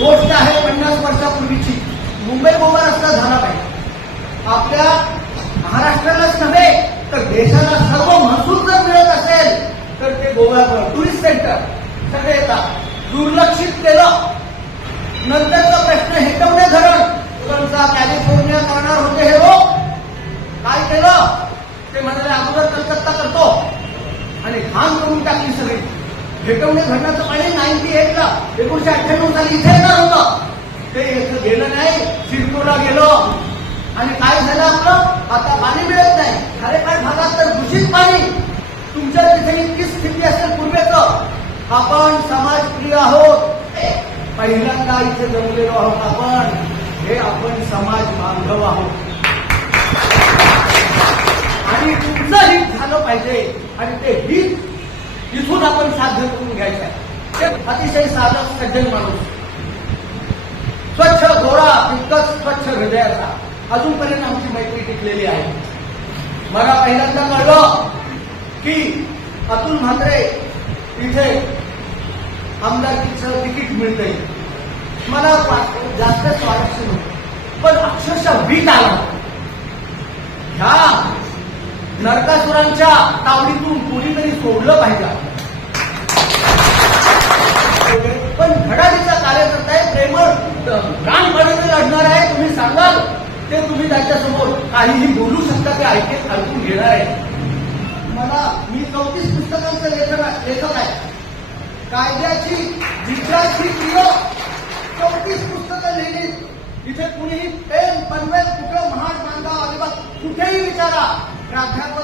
गोष्ट आहे पन्नास वर्षापूर्वीची. मुंबई गोवा रस्ता झाला पाहिजे. आपल्या महाराष्ट्रालाच नव्हे तर देशाला सर्व महसूल जर मिळत असेल तर ते गोवा टुरिस्ट सेंटर सगळे येतात दुर्लक्षित केलं. नंतरचा प्रश्न हेटवणे धरण? तुमचा कॅलिफोर्निया करणार होते हे लोक काय केलं? ते म्हणाले अगोदर कलकत्ता करतो. आणि घाण करून टाकली सगळी. हेटवणे धरणाचं पाणी? नाईन्टी एकोणीशे अठ्ठ्याण्णव साली इथे येणार होतं. ते इथं गेलं नाही सिडकोला गेलं. आणि काय झालं आपलं? आता पाणी मिळत नाही. खारेपाट भागात तर दूषित पाणी. तुमच्या तिथे इतकी स्थिती असेल पूर्वेचं. आपण समाजप्रिय आहोत. पहिल्यांदा इथे जमलेलो आहोत आपण. हे आपण समाज बांधव आहोत. आणि तुमचं हित झालं पाहिजे. आणि ते हित इथून आपण साध्य करून घ्यायचं आहे. अतिशय साधं सज्जन माणूस. स्वच्छ घोडा तितकंच स्वच्छ हृदयाचा. अजूनपर्यंत आमची मैत्री टिकलेली आहे. मला पहिल्यांदा कळलं की अतुल म्हात्रे इथे आमदारकीचं तिकीट मिळतंय. मला जास्त स्वारस्य नव्हतं पण अक्षरशः वीट आला. ह्या नरकासुरांच्या तावडीतून कोणीतरी सोडलं पाहिजे पण धडाडीचा कार्यकर्ता आहे प्रेमळ प्राणपणाने लढणार आहे तुम्ही सांगाल. ते तुम्ही त्याच्यासमोर काहीही बोलू शकता ते ऐकेल ऐकून घेणार आहे. मला मी चौतीस पुस्तकांचं लेखक लेखक आहे. कायद्याची जिल्ह्याची प्रिय चौतीस पुस्तकं लिहिली. इथे कुणीही पेन पनवेल कुठं महाड बांधा अलिबाग कुठेही विचारा. प्राध्यापक